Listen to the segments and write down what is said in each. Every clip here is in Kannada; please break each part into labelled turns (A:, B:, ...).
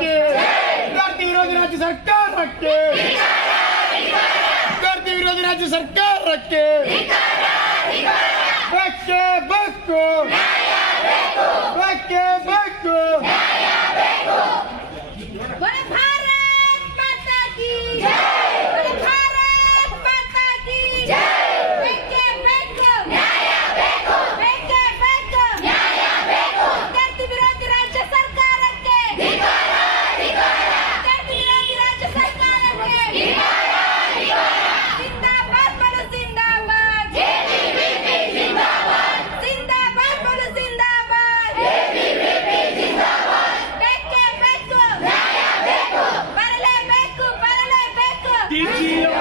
A: ಸರ್ಕಾರಕ್ಕೆ.
B: ವಿದ್ಯಾರ್ಥಿ ವಿರೋಧಿ ರಾಜ್ಯ ಸರ್ಕಾರಕ್ಕೆ. ವಿದ್ಯಾರ್ಥಿ ವಿರೋಧಿ ರಾಜ್ಯ ಸರ್ಕಾರಕ್ಕೆ. ಬೇಕು ಬೇಕು. ಬೇಕು ಬೇಕು.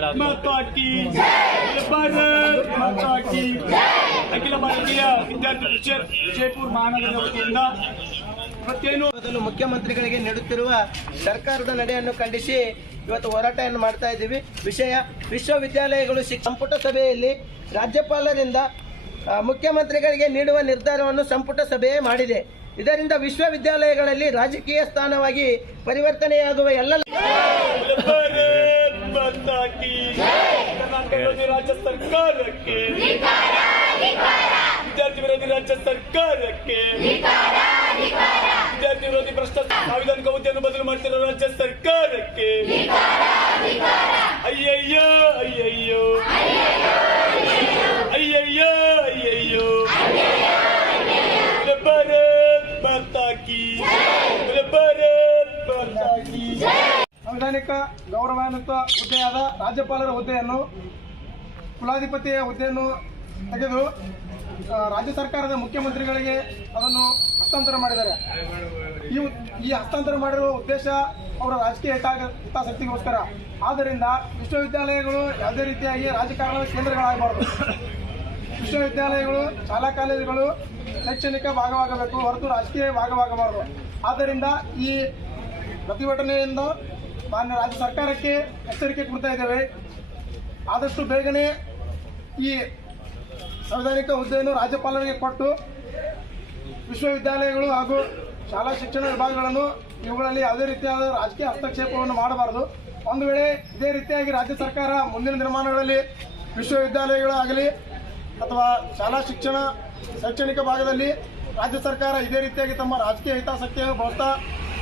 B: माता की बोले भारत माता की ಅಖಿಲ ಭಾರತೀಯ ವಿದ್ಯಾರ್ಥಿ ಪರಿಷತ್ ವಿಜಯಪುರ ಮಹಾನಗರದ ವತಿಯಿಂದ ಇವತ್ತೇನು
C: ಮೊದಲು ಮುಖ್ಯಮಂತ್ರಿಗಳಿಗೆ ನೀಡುತ್ತಿರುವ ಸರ್ಕಾರದ ನಡೆಯನ್ನು ಖಂಡಿಸಿ ಇವತ್ತು ಹೋರಾಟವನ್ನು ಮಾಡ್ತಾ ಇದ್ದೀವಿ ವಿಷಯ ವಿಶ್ವವಿದ್ಯಾಲಯಗಳು ಶಿಕ್- ಸಂಪುಟ ಸಭೆಯಲ್ಲಿ ರಾಜ್ಯಪಾಲರಿಂದ ಆ, ಮುಖ್ಯಮಂತ್ರಿಗಳಿಗೆ ನೀಡುವ ನಿರ್ಧಾರವನ್ನು ಸಂಪುಟ ಸಭೆ ಮಾಡಿದೆ ಇದರಿಂದ ವಿಶ್ವವಿದ್ಯಾಲಯಗಳಲ್ಲಿ ರಾಜಕೀಯ ಸ್ಥಾನವಾಗಿ ಪರಿವರ್ತನೆಯಾಗುವ ಎಲ್ಲ
B: ವಿರೋಧಿ ರಾಜ್ಯ ಸರ್ಕಾರಕ್ಕೆ. ವಿದ್ಯಾರ್ಥಿ ವಿರೋಧಿ ರಾಜ್ಯ ಸರ್ಕಾರಕ್ಕೆ. ವಿದ್ಯಾರ್ಥಿ ವಿರೋಧಿ ಭ್ರಷ್ಟ ಸಾಂವಿಧಾನಿಕ ಹುದ್ದೆಯನ್ನು ಬದಲು ಮಾಡ್ತಿರೋ ರಾಜ್ಯ ಸರ್ಕಾರಕ್ಕೆ. ಅಯ್ಯಯ್ಯೋ ಅಯ್ಯಯ್ಯೋ. ಅಯ್ಯಯ್ಯೋ ಅಯ್ಯಯ್ಯೋ. ಭಾರತ್ ಮಾತಾ ಕಿ ಭಾರತ್ ಮಾತಾ ಕಿ
D: ಸಾಂವಿಧಾನಿಕ ಗೌರವಾನ್ವಿತ ಹುದ್ದೆಯಾದ ರಾಜ್ಯಪಾಲರ ಹುದ್ದೆಯನ್ನು ಕುಲಾಧಿಪತಿಯ ಹುದ್ದೆಯನ್ನು ತೆಗೆದು ರಾಜ್ಯ ಸರ್ಕಾರದ ಮುಖ್ಯಮಂತ್ರಿಗಳಿಗೆ ಅದನ್ನು ಹಸ್ತಾಂತರ ಮಾಡಿದ್ದಾರೆ. ಈ ಈ ಹಸ್ತಾಂತರ ಮಾಡಿರುವ ಉದ್ದೇಶ ಅವರ ರಾಜಕೀಯ ಹಿತ, ಹಿತಾಸಕ್ತಿಗೋಸ್ಕರ. ಆದ್ದರಿಂದ ವಿಶ್ವವಿದ್ಯಾಲಯಗಳು ಯಾವುದೇ ರೀತಿಯಾಗಿ ರಾಜಕಾರಣದ ಕೇಂದ್ರಗಳಾಗಬಾರದು. ವಿಶ್ವವಿದ್ಯಾಲಯಗಳು, ಶಾಲಾ ಕಾಲೇಜುಗಳು ಶೈಕ್ಷಣಿಕ ಭಾಗವಾಗಬೇಕು, ಹೊರತು ರಾಜಕೀಯ ಭಾಗವಾಗಬಾರದು. ಆದ್ದರಿಂದ ಈ ಪ್ರತಿಭಟನೆಯಿಂದ ಮಾನ್ಯ ರಾಜ್ಯ ಸರ್ಕಾರಕ್ಕೆ ಎಚ್ಚರಿಕೆ ಕೊಡ್ತಾ ಇದ್ದೇವೆ. ಆದಷ್ಟು ಬೇಗನೆ ಈ ಸಂವಿಧಾನಿಕ ಹುದ್ದೆಯನ್ನು ರಾಜ್ಯಪಾಲರಿಗೆ ಕೊಟ್ಟು ವಿಶ್ವವಿದ್ಯಾಲಯಗಳು ಹಾಗೂ ಶಾಲಾ ಶಿಕ್ಷಣ ವಿಭಾಗಗಳನ್ನು ಇವುಗಳಲ್ಲಿ ಯಾವುದೇ ರೀತಿಯಾದ ರಾಜಕೀಯ ಹಸ್ತಕ್ಷೇಪವನ್ನು ಮಾಡಬಾರದು. ಒಂದು ವೇಳೆ ಇದೇ ರೀತಿಯಾಗಿ ರಾಜ್ಯ ಸರ್ಕಾರ ಮುಂದಿನ ದಿನಮಾನಗಳಲ್ಲಿ ವಿಶ್ವವಿದ್ಯಾಲಯಗಳಾಗಲಿ ಅಥವಾ ಶಾಲಾ ಶಿಕ್ಷಣ ಶೈಕ್ಷಣಿಕ ಭಾಗದಲ್ಲಿ ರಾಜ್ಯ ಸರ್ಕಾರ ಇದೇ ರೀತಿಯಾಗಿ ತಮ್ಮ ರಾಜಕೀಯ ಹಿತಾಸಕ್ತಿಯನ್ನು ಬಳಸ್ತಾ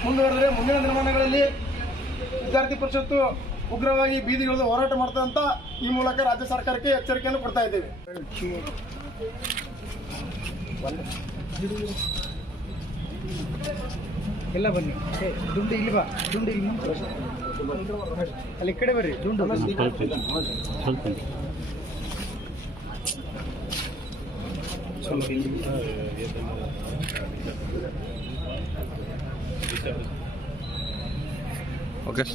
D: ಮುಂದುವರೆದರೆ ಮುಂದಿನ ದಿನಮಾನಗಳಲ್ಲಿ ವಿದ್ಯಾರ್ಥಿ ಪರಿಷತ್ತು ಉಗ್ರವಾಗಿ ಬೀದಿಗಿಳಿದು ಹೋರಾಟ ಮಾಡ್ತಾ ಅಂತ ಈ ಮೂಲಕ ರಾಜ್ಯ ಸರ್ಕಾರಕ್ಕೆ ಎಚ್ಚರಿಕೆಯನ್ನು ಕೊಡ್ತಾ ಇದ್ದೇವೆ.
E: ಎಲ್ಲ ಬನ್ನಿ. ಏ, ದುಂಡು ಇಲ್ಲಿ ಬಾ. ದುಂಡು ಇಲ್ಲಿ ಅಲ್ಲಿ ಕಡೆ ಬರ್ರಿ. ದುಂಡು.
A: okay